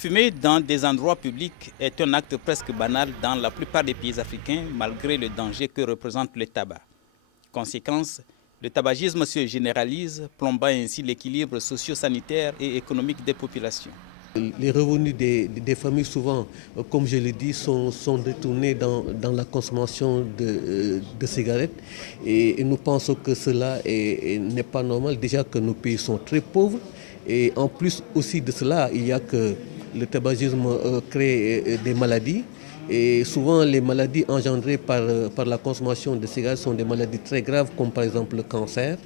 Fumer dans des endroits publics est un acte presque banal dans la plupart des pays africains, malgré le danger que représente le tabac. Conséquence, le tabagisme se généralise, plombant ainsi l'équilibre socio-sanitaire et économique des populations. Les revenus des familles, souvent, comme je l'ai dit, sont détournés dans la consommation de cigarettes. Et nous pensons que cela n'est pas normal. Déjà que nos pays sont très pauvres. Et en plus aussi de cela, il y a que le tabagisme crée des maladies. Et souvent, les maladies engendrées par la consommation de cigarettes sont des maladies très graves, comme par exemple le cancer.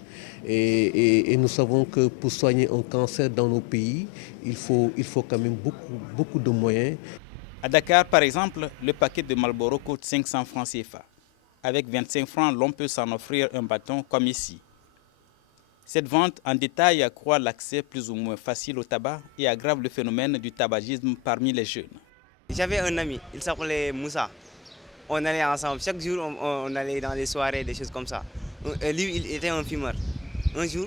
Et nous savons que pour soigner un cancer dans nos pays, il faut quand même beaucoup de moyens. À Dakar, par exemple, le paquet de Marlboro coûte 500 francs CFA. Avec 25 francs, l'on peut s'en offrir un bâton comme ici. Cette vente en détail accroît l'accès plus ou moins facile au tabac et aggrave le phénomène du tabagisme parmi les jeunes. J'avais un ami, il s'appelait Moussa. On allait ensemble, chaque jour on allait dans les soirées, des choses comme ça. Lui, il était un fumeur. Un jour,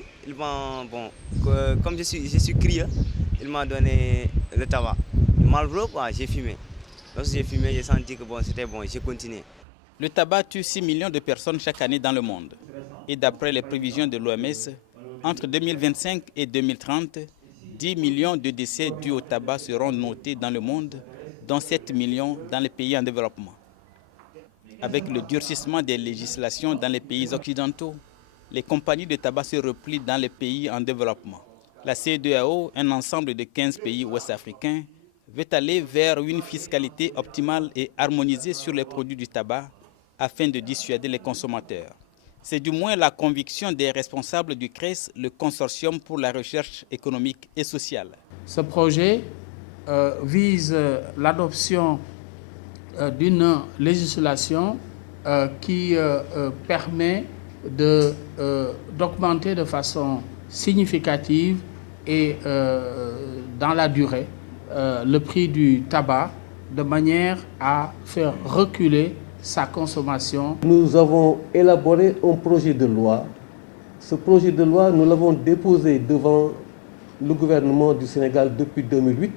comme je suis curieux, il m'a donné le tabac. Le Marlboro, j'ai fumé. Lorsque j'ai fumé, j'ai senti que c'était bon, j'ai continué. Le tabac tue 6 millions de personnes chaque année dans le monde. Et d'après les prévisions de l'OMS, entre 2025 et 2030, 10 millions de décès dus au tabac seront notés dans le monde, dont 7 millions dans les pays en développement. Avec le durcissement des législations dans les pays occidentaux, les compagnies de tabac se replient dans les pays en développement. La CEDEAO, un ensemble de 15 pays ouest-africains, veut aller vers une fiscalité optimale et harmonisée sur les produits du tabac afin de dissuader les consommateurs. C'est du moins la conviction des responsables du CRES, le Consortium pour la recherche économique et sociale. Ce projet vise l'adoption d'une législation qui permet d'augmenter de façon significative et dans la durée le prix du tabac de manière à faire reculer sa consommation. Nous avons élaboré un projet de loi. Ce projet de loi, nous l'avons déposé devant le gouvernement du Sénégal depuis 2008.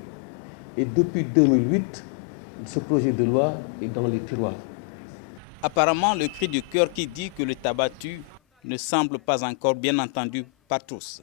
Et depuis 2008, ce projet de loi est dans les tiroirs. Apparemment, le cri du cœur qui dit que le tabac tue ne semble pas encore bien entendu par tous.